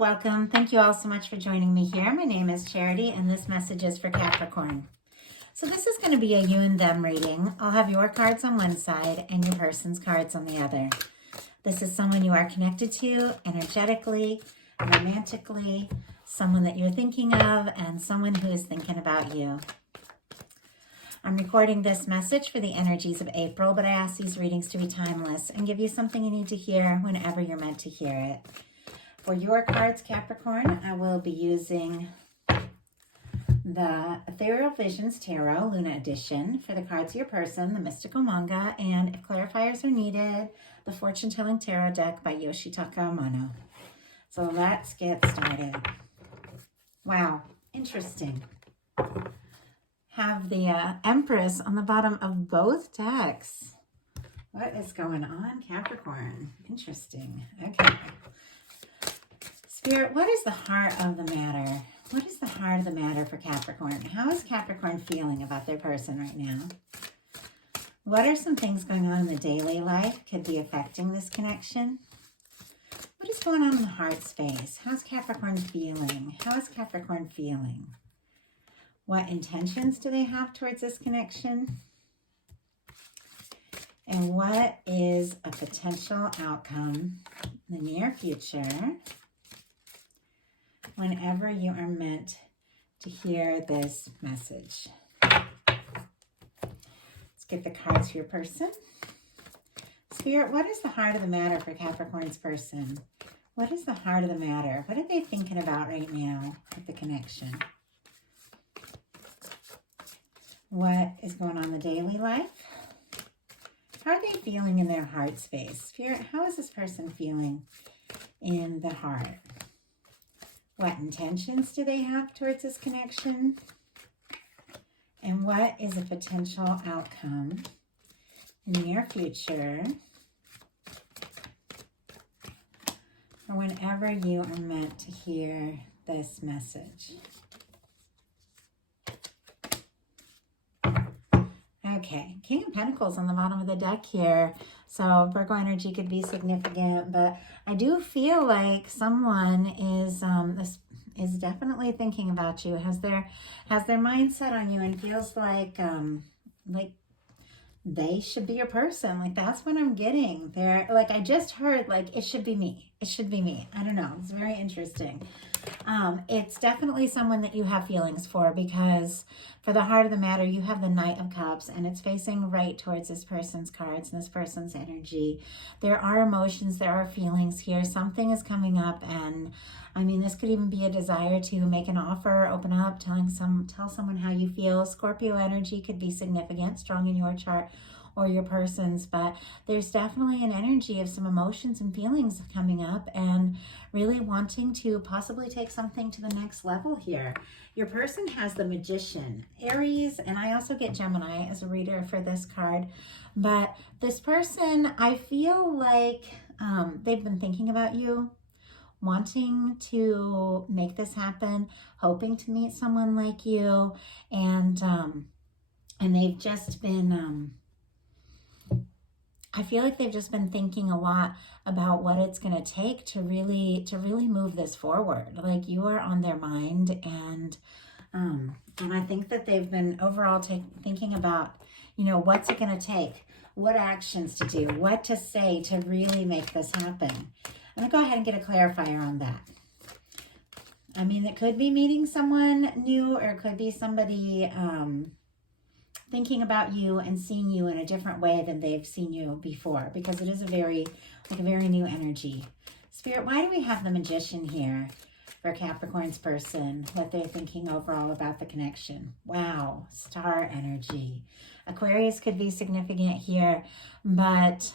welcome. Thank you all so much for joining me here. My name is Charity, and this message is for Capricorn. So this is going to be a you and them reading. I'll have your cards on one side and your person's cards on the other. This is someone you are connected to energetically, romantically, someone that you're thinking of, and someone who is thinking about you. I'm recording this message for the energies of April, but I ask these readings to be timeless and give you something you need to hear whenever you're meant to hear it. For your cards, Capricorn, I will be using the Ethereal Visions Tarot Luna Edition. For the cards of your person, the Mystical Manga, and if clarifiers are needed, the Fortune Telling Tarot deck by Yoshitaka Amano. So let's get started. Wow, interesting. Have the Empress on the bottom of both decks. What is going on, Capricorn? Interesting. Okay. Spirit, what is the heart of the matter? What is the heart of the matter for Capricorn? How is Capricorn feeling about their person right now? What are some things going on in the daily life could be affecting this connection? What is going on in the heart space? How's Capricorn feeling? How is Capricorn feeling? What intentions do they have towards this connection? And what is a potential outcome in the near future whenever you are meant to hear this message? Let's get the cards for your person. Spirit, what is the heart of the matter for Capricorn's person? What is the heart of the matter? What are they thinking about right now with the connection? What is going on in the daily life? How are they feeling in their heart space? Spirit, how is this person feeling in the heart? What intentions do they have towards this connection? And what is a potential outcome in the near future or whenever you are meant to hear this message? Okay, King of Pentacles on the bottom of the deck here. So Virgo energy could be significant, but I do feel like someone is definitely thinking about you, has their mindset on you, and feels like they should be your person. Like, that's what I'm getting. They're like, I just heard, like, it should be me. It should be me. I don't know. It's very interesting. It's definitely someone that you have feelings for, because for the heart of the matter, you have the Knight of Cups, and it's facing right towards this person's cards and this person's energy. There are emotions, there are feelings here. Something is coming up, and I mean, this could even be a desire to make an offer, open up, tell someone how you feel. Scorpio energy could be significant, strong in your chart or your person's, but there's definitely an energy of some emotions and feelings coming up and really wanting to possibly take something to the next level here. Your person has the Magician, Aries, and I also get Gemini as a reader for this card, but this person, I feel like they've been thinking about you, wanting to make this happen, hoping to meet someone like you, and they've just been I feel like they've just been thinking a lot about what it's going to take to really move this forward. Like, you are on their mind, and I think that they've been overall thinking about, you know, what's it going to take, what actions to do, what to say to really make this happen. I'm going to go ahead and get a clarifier on that. I mean, it could be meeting someone new, or it could be somebody thinking about you and seeing you in a different way than they've seen you before, because it is a very new energy. Spirit, why do we have the Magician here for Capricorn's person? What they're thinking overall about the connection. Wow, star energy. Aquarius could be significant here, but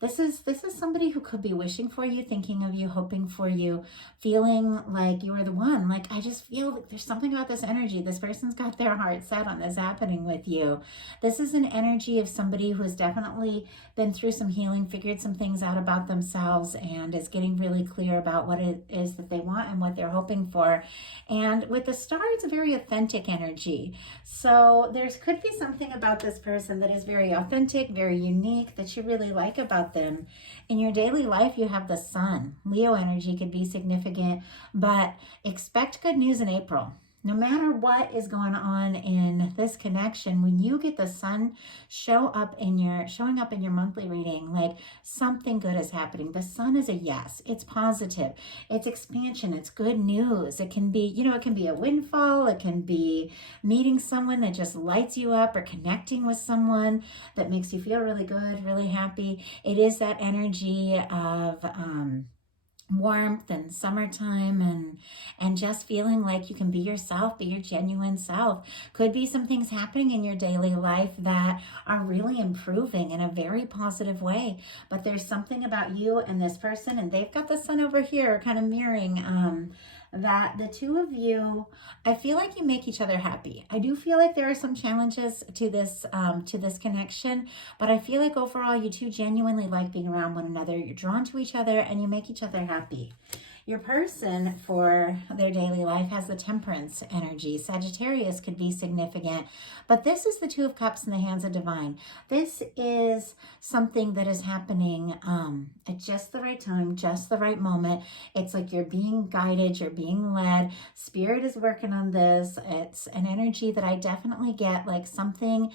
this is somebody who could be wishing for you, thinking of you, hoping for you, feeling like you are the one. Like, I just feel like there's something about this energy. This person's got their heart set on this happening with you. This is an energy of somebody who has definitely been through some healing, figured some things out about themselves, and is getting really clear about what it is that they want and what they're hoping for. And with the star, it's a very authentic energy. So there could be something about this person that is very authentic, very unique, that you really like about about them. In your daily life, you have the sun. Leo energy could be significant, but expect good news in April. No matter what is going on in this connection, when you get the sun showing up in your monthly reading, like something good is happening. The sun is a yes. It's positive. It's expansion. It's good news. It can be, it can be a windfall. It can be meeting someone that just lights you up, or connecting with someone that makes you feel really good, really happy. It is that energy of warmth and summertime, and just feeling like you can be yourself, be your genuine self. Could be some things happening in your daily life that are really improving in a very positive way, but there's something about you and this person, and they've got the sun over here kind of mirroring that the two of you, I feel like you make each other happy. I do feel like there are some challenges to this connection, but I feel like overall you two genuinely like being around one another. You're drawn to each other and you make each other happy. Your person for their daily life has the Temperance energy. Sagittarius could be significant, but this is the Two of Cups in the hands of divine. This is something that is happening at just the right time, just the right moment. It's like you're being guided, you're being led. Spirit is working on this. It's an energy that I definitely get, like something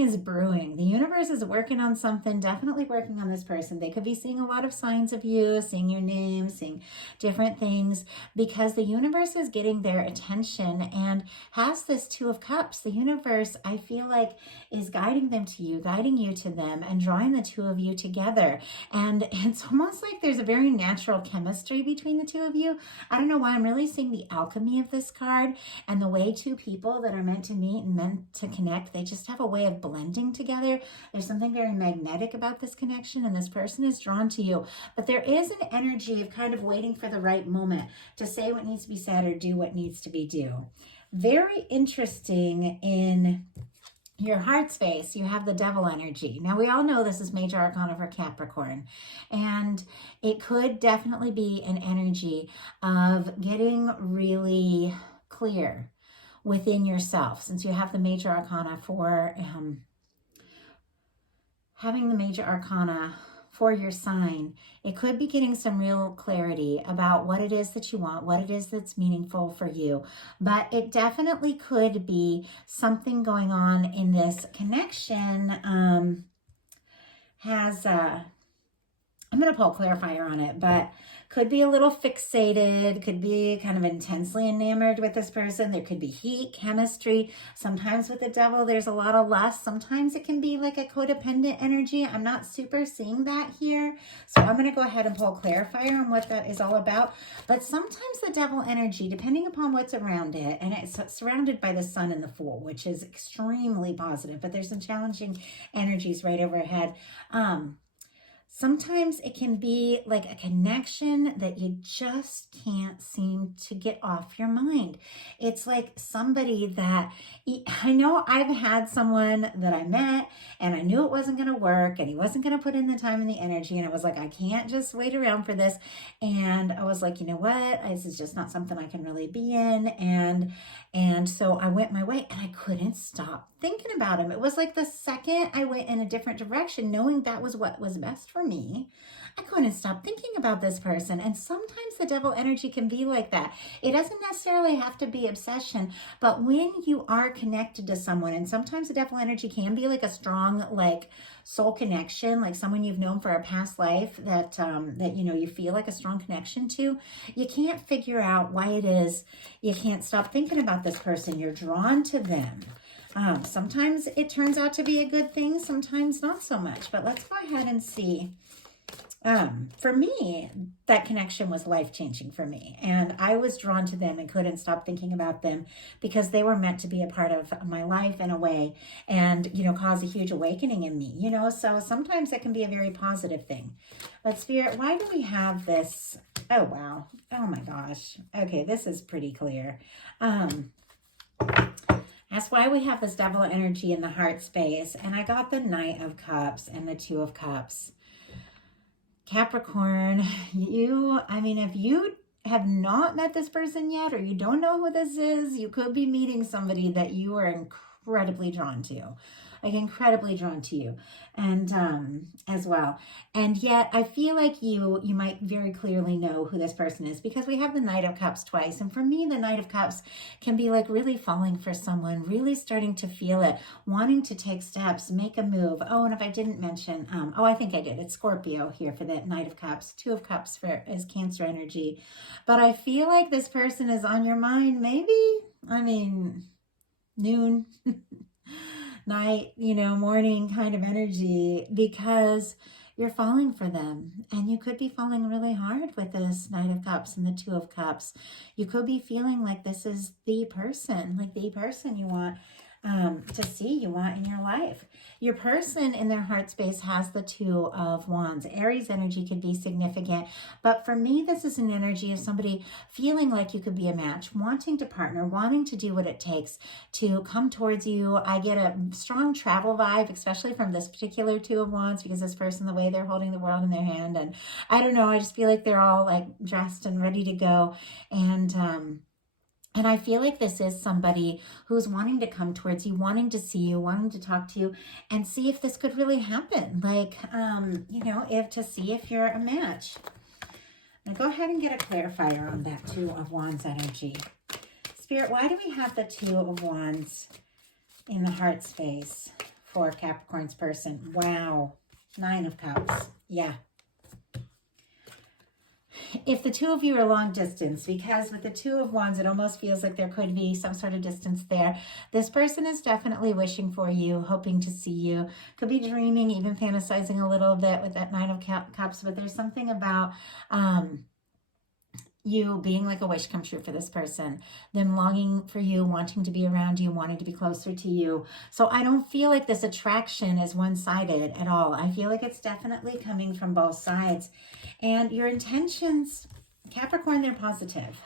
is brewing. The universe is working on something, definitely working on this person. They could be seeing a lot of signs of you, seeing your name, seeing different things, because the universe is getting their attention and has this Two of Cups. The universe, I feel like, is guiding them to you, guiding you to them, and drawing the two of you together. And it's almost like there's a very natural chemistry between the two of you. I don't know why, I'm really seeing the alchemy of this card, and the way two people that are meant to meet and meant to connect, they just have a way of blending together. There's something very magnetic about this connection, and this person is drawn to you. But there is an energy of kind of waiting for the right moment to say what needs to be said or do what needs to be done. Very interesting in your heart space, you have the Devil energy. Now, we all know this is major arcana for Capricorn, and it could definitely be an energy of getting really clear within yourself, since you have the major arcana for having the major arcana for your sign. It could be getting some real clarity about what it is that you want, what it is that's meaningful for you. But it definitely could be something going on in this connection. I'm going to pull a clarifier on it, but could be a little fixated, could be kind of intensely enamored with this person. There could be heat, chemistry. Sometimes with the Devil, there's a lot of lust. Sometimes it can be like a codependent energy. I'm not super seeing that here. So I'm going to go ahead and pull a clarifier on what that is all about. But sometimes the Devil energy, depending upon what's around it, and it's surrounded by the Sun and the Fool, which is extremely positive, but there's some challenging energies right overhead. Sometimes it can be like a connection that you just can't seem to get off your mind. It's like somebody that, I know I've had someone that I met and I knew it wasn't going to work and he wasn't going to put in the time and the energy. And I was like, I can't just wait around for this. And I was like, you know what? This is just not something I can really be in. And so I went my way and I couldn't stop thinking about him. It was like the second I went in a different direction, knowing that was what was best for me, I couldn't stop thinking about this person. And sometimes the Devil energy can be like that. It doesn't necessarily have to be obsession, but when you are connected to someone, and sometimes the Devil energy can be like a strong, like soul connection, like someone you've known for a past life that you feel like a strong connection to. You can't figure out why it is you can't stop thinking about this person. You're drawn to them. Sometimes it turns out to be a good thing, sometimes not so much. But let's go ahead and see. For me, that connection was life-changing for me. And I was drawn to them and couldn't stop thinking about them because they were meant to be a part of my life in a way and, cause a huge awakening in me, So sometimes it can be a very positive thing. But Spirit, why do we have this? Oh, wow. Oh, my gosh. Okay, this is pretty clear. That's why we have this Devil energy in the heart space. And I got the Knight of Cups and the Two of Cups. Capricorn, if you have not met this person yet, or you don't know who this is, you could be meeting somebody that you are incredibly drawn to. like incredibly drawn to you, and as well. And yet I feel like you might very clearly know who this person is, because we have the Knight of Cups twice. And for me, the Knight of Cups can be like really falling for someone, really starting to feel it, wanting to take steps, make a move. Oh, and if I didn't mention, oh, I think I did. It's Scorpio here for the Knight of Cups. Two of Cups is Cancer energy. But I feel like this person is on your mind, maybe, I mean, noon, night, morning kind of energy, because you're falling for them. And you could be falling really hard with this Knight of Cups and the Two of Cups. You could be feeling like this is the person, you want to see, you want in your life. Your person in their heart space has the Two of Wands. Aries energy could be significant, but for me, this is an energy of somebody feeling like you could be a match, wanting to partner, wanting to do what it takes to come towards you. I get a strong travel vibe, especially from this particular Two of Wands, because this person, the way they're holding the world in their hand, and I don't know, I just feel like they're all like dressed and ready to go. And I feel like this is somebody who's wanting to come towards you, wanting to see you, wanting to talk to you, and see if this could really happen. Like, to see if you're a match. Now go ahead and get a clarifier on that Two of Wands energy. Spirit, why do we have the Two of Wands in the heart space for Capricorn's person? Wow. Nine of Cups. Yeah. If the two of you are long distance, because with the Two of Wands, it almost feels like there could be some sort of distance there. This person is definitely wishing for you, hoping to see you. Could be dreaming, even fantasizing a little bit with that Nine of Cups, but there's something about you being like a wish come true for this person, them longing for you, wanting to be around you, wanting to be closer to you. So I don't feel like this attraction is one-sided at all. I feel like it's definitely coming from both sides. And your intentions, Capricorn, they're positive.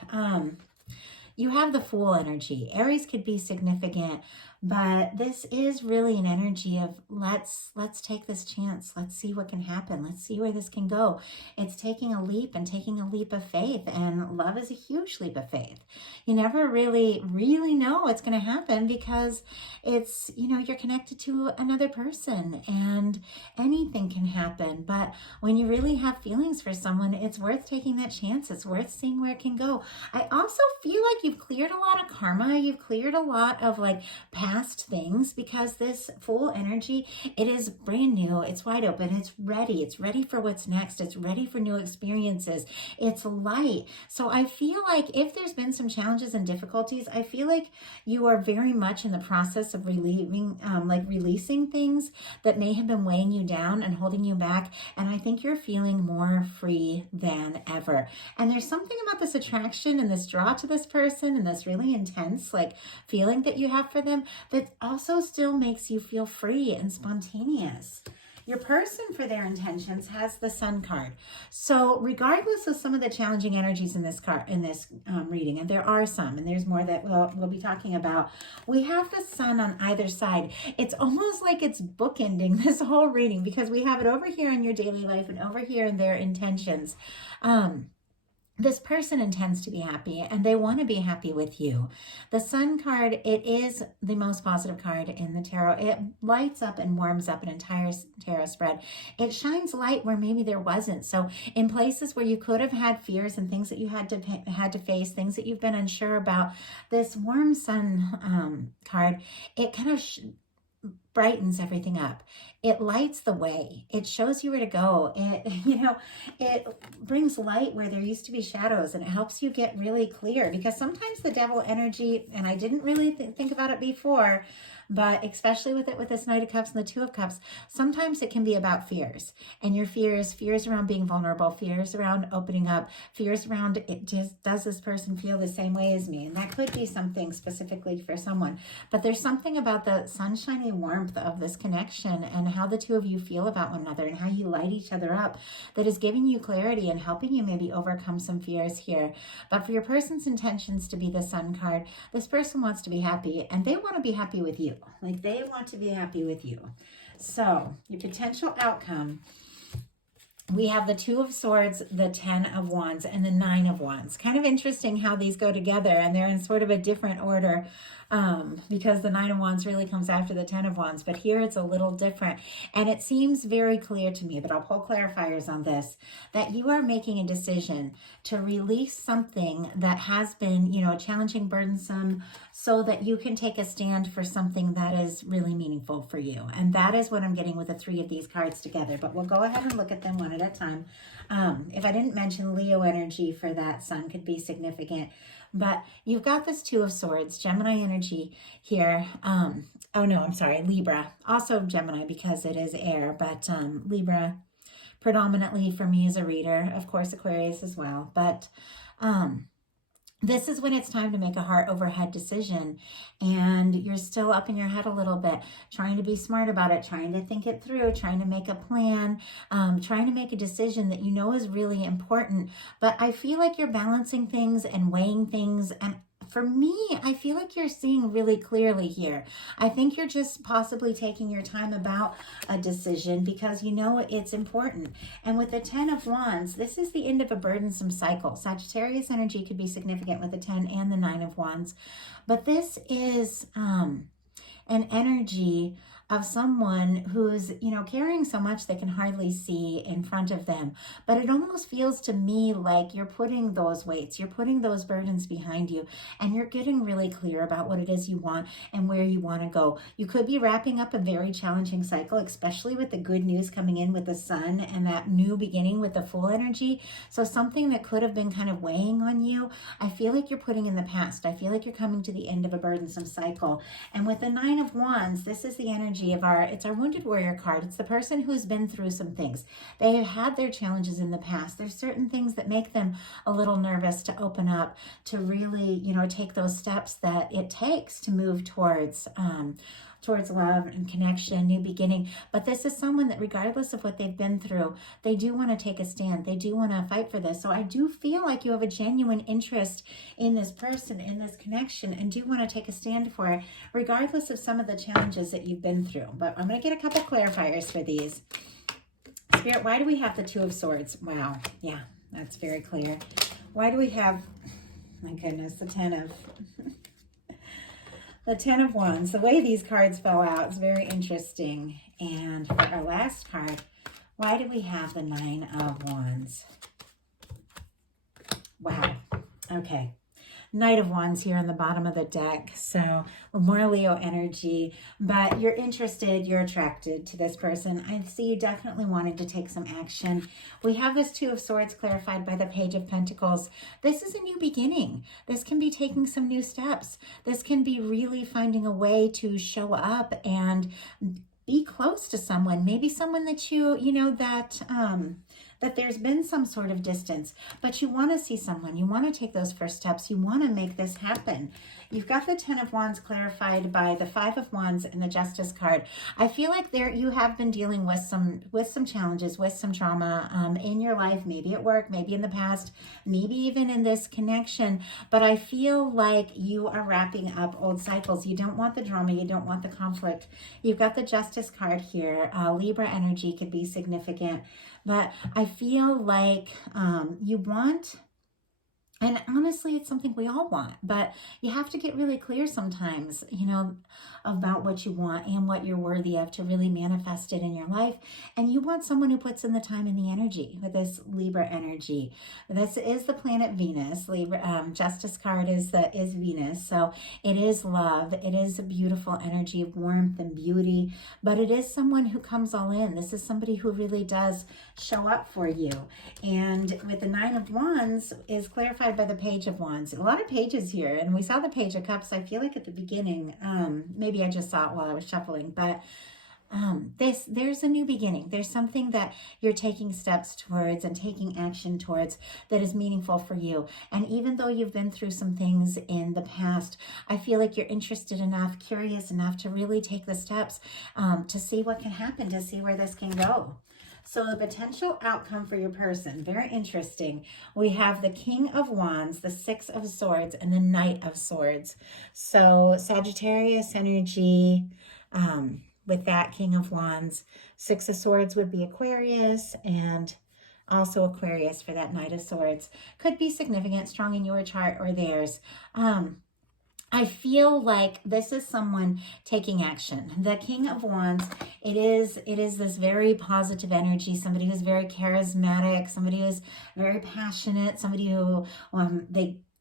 You have the Fool energy. Aries could be significant, but this is really an energy of let's take this chance. Let's see what can happen. Let's see where this can go. It's taking a leap and taking a leap of faith, and love is a huge leap of faith. You never really know what's going to happen, because it's, you're connected to another person and anything can happen. But when you really have feelings for someone, it's worth taking that chance. It's worth seeing where it can go. I also feel like you've cleared a lot of karma. You've cleared a lot of like past things, because this Fool energy, it is brand new. It's wide open. It's ready. It's ready for what's next. It's ready for new experiences. It's light. So I feel like if there's been some challenges and difficulties, I feel like you are very much in the process of releasing things that may have been weighing you down and holding you back. And I think you're feeling more free than ever. And there's something about this attraction and this draw to this person and this really intense like feeling that you have for them that also still makes you feel free and spontaneous. Your person, for their intentions, has the Sun card. So regardless of some of the challenging energies in this card, reading, and there are some, and there's more that we'll be talking about, we have the Sun on either side. It's almost like it's bookending this whole reading, because we have it over here in your daily life and over here in their intentions. This person intends to be happy, and they want to be happy with you. The Sun card, it is the most positive card in the tarot. It lights up and warms up an entire tarot spread. It shines light where maybe there wasn't. So in places where you could have had fears and things that you had to face, things that you've been unsure about, this warm Sun card, it kind of brightens everything up. It lights the way. It shows you where to go. It brings light where there used to be shadows, and it helps you get really clear, because sometimes the Devil energy, and I didn't really think about it before, but especially with this Knight of Cups and the Two of Cups, sometimes it can be about fears. And your fears around being vulnerable, fears around opening up, fears around does this person feel the same way as me? And that could be something specifically for someone. But there's something about the sunshiny warmth of this connection and how the two of you feel about one another and how you light each other up that is giving you clarity and helping you maybe overcome some fears here. But for your person's intentions to be the Sun card, this person wants to be happy, and they want to be happy with you. Like, they want to be happy with you. So your potential outcome we have the Two of Swords, the Ten of Wands, and the Nine of Wands. Kind of interesting how these go together, and they're in sort of a different order, because the Nine of Wands really comes after the Ten of Wands, but here it's a little different. And it seems very clear to me, but I'll pull clarifiers on this, that you are making a decision to release something that has been, you know, challenging, burdensome, so that you can take a stand for something that is really meaningful for you. And that is what I'm getting with the three of these cards together. But we'll go ahead and look at them one at a time. If I didn't mention Leo energy for that sun could be significant. But you've got this Two of Swords, Gemini energy here. Oh no, I'm sorry, Libra. Also Gemini because it is air, but Libra predominantly for me as a reader. Of course, Aquarius as well. But this is when it's time to make a heart over head decision, and you're still up in your head a little bit, trying to be smart about it, trying to think it through, trying to make a plan, trying to make a decision that you know is really important. But I feel like you're balancing things and weighing things, and for me, I feel like you're seeing really clearly here. I think you're just possibly taking your time about a decision because you know it's important. And with the Ten of Wands, this is the end of a burdensome cycle. Sagittarius energy could be significant with the 10 and the 9 of Wands. But this is an energy of someone who's, you know, carrying so much they can hardly see in front of them. But it almost feels to me like you're putting those weights, you're putting those burdens behind you, and you're getting really clear about what it is you want and where you want to go. You could be wrapping up a very challenging cycle, especially with the good news coming in with the sun and that new beginning with the full energy. So something that could have been kind of weighing on you, I feel like you're putting in the past. I feel like you're coming to the end of a burdensome cycle. And with the Nine of Wands, this is the energy of it's our Wounded Warrior card. It's the person who's been through some things. They have had their challenges in the past. There's certain things that make them a little nervous to open up, to really, you know, take those steps that it takes to move towards love and connection, new beginning. But this is someone that regardless of what they've been through, they do want to take a stand. They do want to fight for this. So I do feel like you have a genuine interest in this person, in this connection, and do want to take a stand for it, regardless of some of the challenges that you've been through. But I'm going to get a couple clarifiers for these. Spirit, why do we have the Two of Swords? Wow. Yeah, that's very clear. Why do we have, my goodness, the The Ten of Wands. The way these cards fell out is very interesting. And for our last card, why do we have the Nine of Wands? Wow. Okay. Knight of Wands here on the bottom of the deck. So more Leo energy, but you're interested, you're attracted to this person. I see you definitely wanted to take some action. We have this Two of Swords clarified by the Page of Pentacles. This is a new beginning. This can be taking some new steps. This can be really finding a way to show up and be close to someone. Maybe someone that you know, that there's been some sort of distance, but you want to see someone, you want to take those first steps, you want to make this happen. You've got the Ten of Wands clarified by the Five of Wands and the Justice card. I feel like you have been dealing with some challenges, with some trauma in your life, maybe at work, maybe in the past, maybe even in this connection. But I feel like you are wrapping up old cycles. You don't want the drama, you don't want the conflict. You've got the Justice card here. Libra energy could be significant, but I feel like you want. And honestly, it's something we all want, but you have to get really clear sometimes, you know, about what you want and what you're worthy of to really manifest it in your life. And you want someone who puts in the time and the energy with this Libra energy. This is the planet Venus. Libra, Justice card is Venus. So it is love. It is a beautiful energy of warmth and beauty, but it is someone who comes all in. This is somebody who really does show up for you. And with the Nine of Wands is clarified by the Page of Wands. A lot of pages here, and we saw the Page of Cups, I feel like at the beginning. Maybe I just saw it while I was shuffling, but there's a new beginning. There's something that you're taking steps towards and taking action towards that is meaningful for you. And even though you've been through some things in the past, I feel like you're interested enough, curious enough to really take the steps to see what can happen, to see where this can go. So the potential outcome for your person, very interesting. We have the King of Wands, the Six of Swords, and the Knight of Swords. So Sagittarius energy with that King of Wands. Six of Swords would be Aquarius, and Also Aquarius for that Knight of Swords. Could be significant, strong in your chart or theirs. I feel like this is someone taking action. The King of Wands, it is this very positive energy, somebody who's very charismatic, somebody who's very passionate, somebody who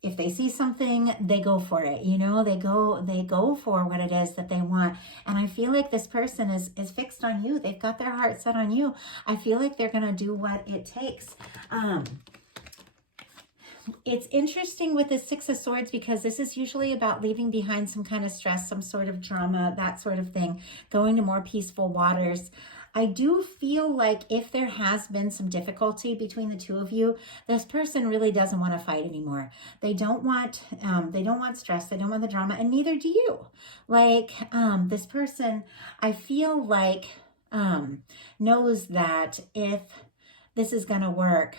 if they see something, they go for it. You know, they go for what it is that they want. And I feel like this person is fixed on you. They've got their heart set on you. I feel like they're going to do what it takes. It's interesting with the Six of Swords because this is usually about leaving behind some kind of stress, some sort of drama, that sort of thing, going to more peaceful waters. I do feel like if there has been some difficulty between the two of you, this person really doesn't want to fight anymore. They don't want stress. They don't want the drama, and neither do you. Like this person, I feel like knows that if this is going to work,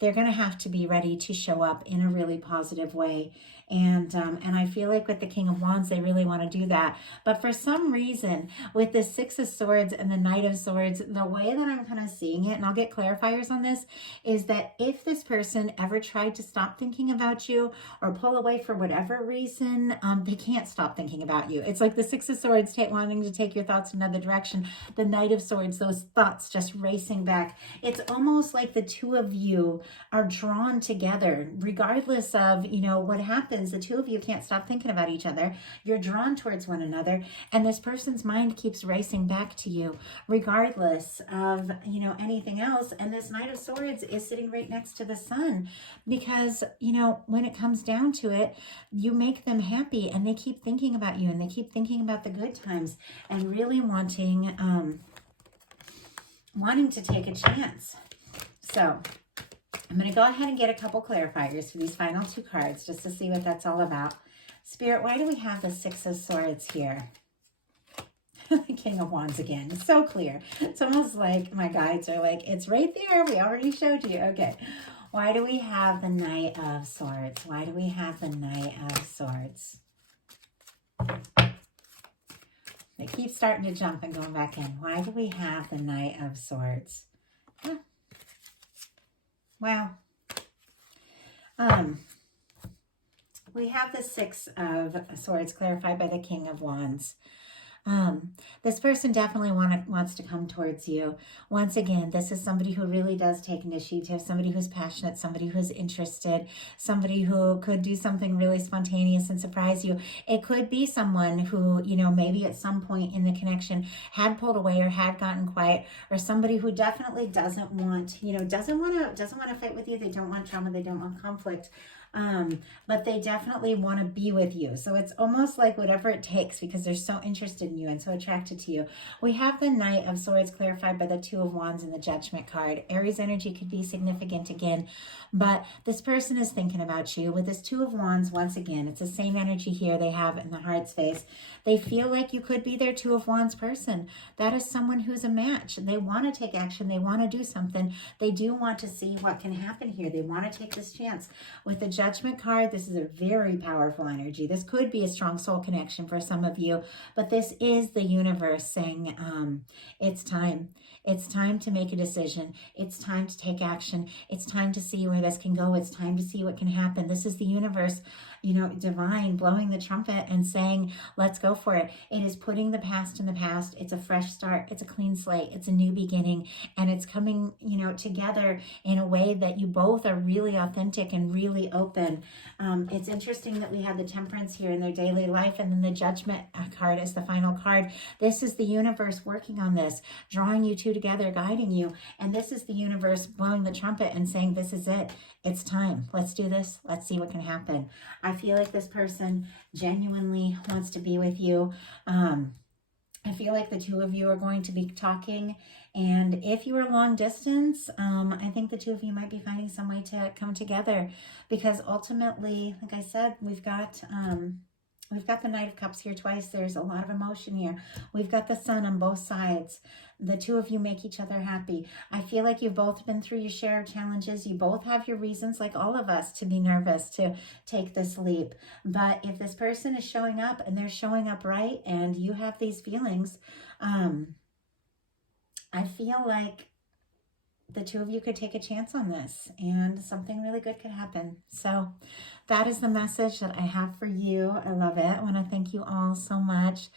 they're going to have to be ready to show up in a really positive way. And I feel like with the King of Wands, they really want to do that. But for some reason, with the Six of Swords and the Knight of Swords, the way that I'm kind of seeing it, and I'll get clarifiers on this, is that if this person ever tried to stop thinking about you or pull away for whatever reason, they can't stop thinking about you. It's like the Six of Swords wanting to take your thoughts in another direction. The Knight of Swords, those thoughts just racing back. It's almost like the two of you are drawn together, regardless of, you know, what happens. The two of you can't stop thinking about each other. You're drawn towards one another, and this person's mind keeps racing back to you, regardless of, you know, anything else. And this Knight of Swords is sitting right next to the Sun because, you know, when it comes down to it, you make them happy, and they keep thinking about you, and they keep thinking about the good times, and really wanting to take a chance. So I'm going to go ahead and get a couple clarifiers for these final two cards just to see what that's all about. Spirit, why do we have the Six of Swords here? The King of Wands again. It's so clear. It's almost like my guides are like, it's right there. We already showed you. Okay. Why do we have the Knight of Swords? Why do we have the Knight of Swords? They keep starting to jump and going back in. Why do we have the Knight of Swords? Huh. Wow. We have the Six of Swords clarified by the King of Wands. This person definitely wants to come towards you. Once again, this is somebody who really does take initiative, somebody who's passionate, somebody who's interested, somebody who could do something really spontaneous and surprise you. It could be someone who, you know, maybe at some point in the connection had pulled away or had gotten quiet, or somebody who definitely doesn't want, you know, doesn't want to fight with you. They don't want drama. They don't want conflict. But they definitely want to be with you. So it's almost like whatever it takes because they're so interested in you and so attracted to you. We have the Knight of Swords clarified by the Two of Wands and the Judgment card. Aries energy could be significant again, but this person is thinking about you. With this Two of Wands, once again, it's the same energy here they have in the heart space. They feel like you could be their Two of Wands person. That is someone who's a match. They want to take action. They want to do something. They do want to see what can happen here. They want to take this chance. With the Judgment card, this is a very powerful energy. This could be a strong soul connection for some of you, but this is the universe saying, it's time. It's time to make a decision. It's time to take action. It's time to see where this can go. It's time to see what can happen. This is the universe, you know, divine, blowing the trumpet and saying, let's go for it. It is putting the past in the past. It's a fresh start. It's a clean slate. It's a new beginning. And it's coming, you know, together in a way that you both are really authentic and really open. It's interesting that we have the Temperance here in their daily life, and then the Judgment card is the final card. This is the universe working on this, drawing you two together, guiding you. And this is the universe blowing the trumpet and saying, this is it. It's time. Let's do this. Let's see what can happen. I feel like this person genuinely wants to be with you. I feel like the two of you are going to be talking. And if you are long distance, I think the two of you might be finding some way to come together, because ultimately, like I said, we've got the Knight of Cups here twice. There's a lot of emotion here. We've got the Sun on both sides. The two of you make each other happy. I feel like you've both been through your share of challenges. You both have your reasons, like all of us, to be nervous, to take this leap. But if this person is showing up and they're showing up right, and you have these feelings, I feel like the two of you could take a chance on this and something really good could happen. So that is the message that I have for you. I love it. I want to thank you all so much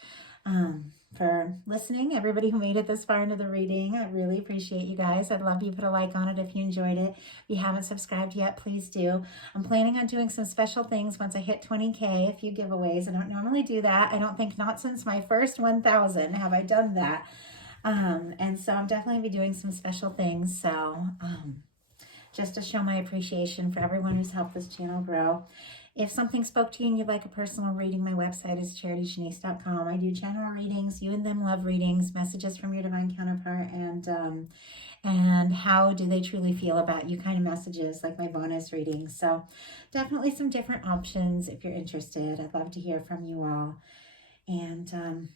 for listening. Everybody who made it this far into the reading, I really appreciate you guys. I'd love you to put a like on it if you enjoyed it. If you haven't subscribed yet, please do. I'm planning on doing some special things once I hit 20K, a few giveaways. I don't normally do that. I don't think not since my first 1,000 have I done that. And so I'm definitely be doing some special things. So just to show my appreciation for everyone who's helped this channel grow. If something spoke to you and you'd like a personal reading, my website is charityshanice.com. I do general readings, you and them love readings, messages from your divine counterpart, and how do they truly feel about you kind of messages, like my bonus readings. So definitely some different options if you're interested. I'd love to hear from you all. And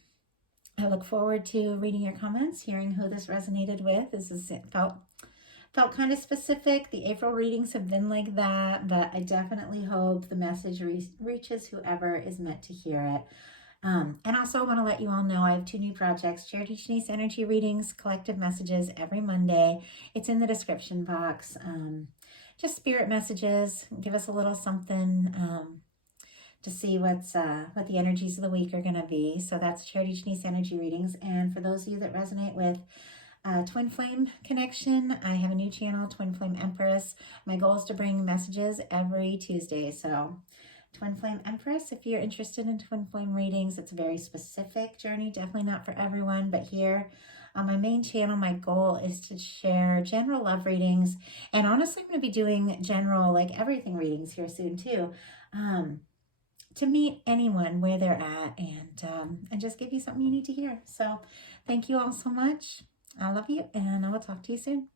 I look forward to reading your comments, hearing who this resonated with. Felt kind of specific. The April readings have been like that, but I definitely hope the message reaches whoever is meant to hear it. And also I want to let you all know I have 2 new projects, Charity Shanice Energy Readings, Collective Messages every Monday. It's in the description box. Just spirit messages. Give us a little something to see what the energies of the week are going to be. So that's Charity Shanice Energy Readings. And for those of you that resonate with Twin Flame Connection, I have a new channel, Twin Flame Empress. My goal is to bring messages every Tuesday. So Twin Flame Empress, if you're interested in Twin Flame readings, it's a very specific journey, definitely not for everyone, but here on my main channel, my goal is to share general love readings. And honestly, I'm going to be doing general, like everything readings here soon too, to meet anyone where they're at and just give you something you need to hear. So thank you all so much. I love you, and I will talk to you soon.